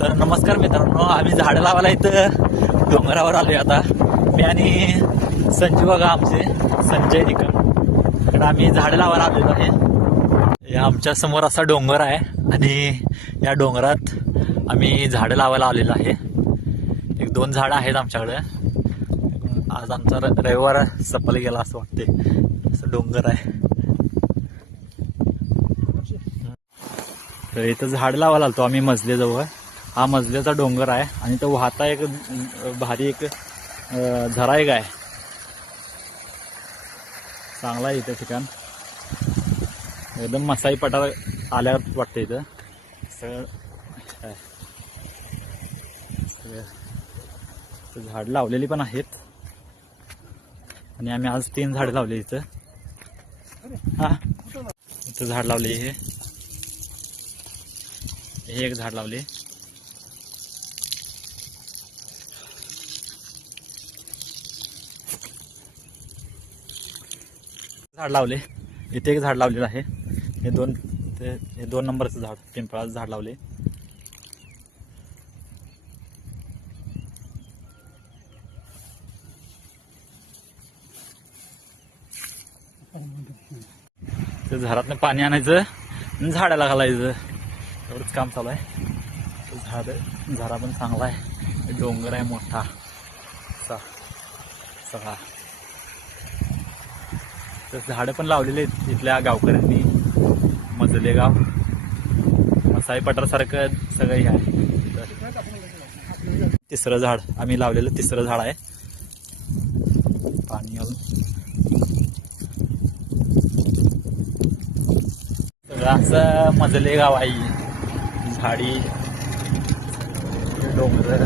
तर नमस्कार मित्रांनो, आम्ही झाडं लावायला इथं डोंगरावर आलोय. आता मी आणि संजू बघा आमचे संजय निकम इकडे आम्ही झाडं लावायला आलेलो आहे. आमच्या समोर असा डोंगर आहे आणि या डोंगरात आम्ही झाडं लावायला आलेलो आहे. 1-2 झाडं आहेत आमच्याकडे. आज आमचा रविवार सपल गेला असं वाटते. असं डोंगर आहे. तर इथं झाड लावायला आलतो आम्ही मजल्याजवळ. हा मजल्याचा डोंगर आहे आणि तो वाहता एक भारी एक झरा एक आहे. चांगला आहे इथं ठिकाण. एकदम मसाई पठार आल्यावर वाटतं इथं सगळं झाड लावलेली पण आहेत आणि आम्ही आज 3 झाड लावले इथं. हा इथं झाड लावले. हे एक झाड लावले. झाड लावले. इथे एक झाड लावलेलं आहे. हे 2 नंबरचं झाड पिंपळाचं झाड लावले. ते झाडातनं पाणी आणायचं आणि झाडाला घालायचं एवढंच काम चालू आहे. झाडा पण चांगला आहे. डोंगर आहे मोठा सगळा. तर झाडं पण लावलेली आहेत इथल्या गावकऱ्यांनी. मजले गाव मसाई पठारासारखं सगळं हे आहे. 3रं झाड आम्ही लावलेलं 3रं झाड आहे. पाणी घालून सगळं असं मजले गाव आहे. झाडी डोंगर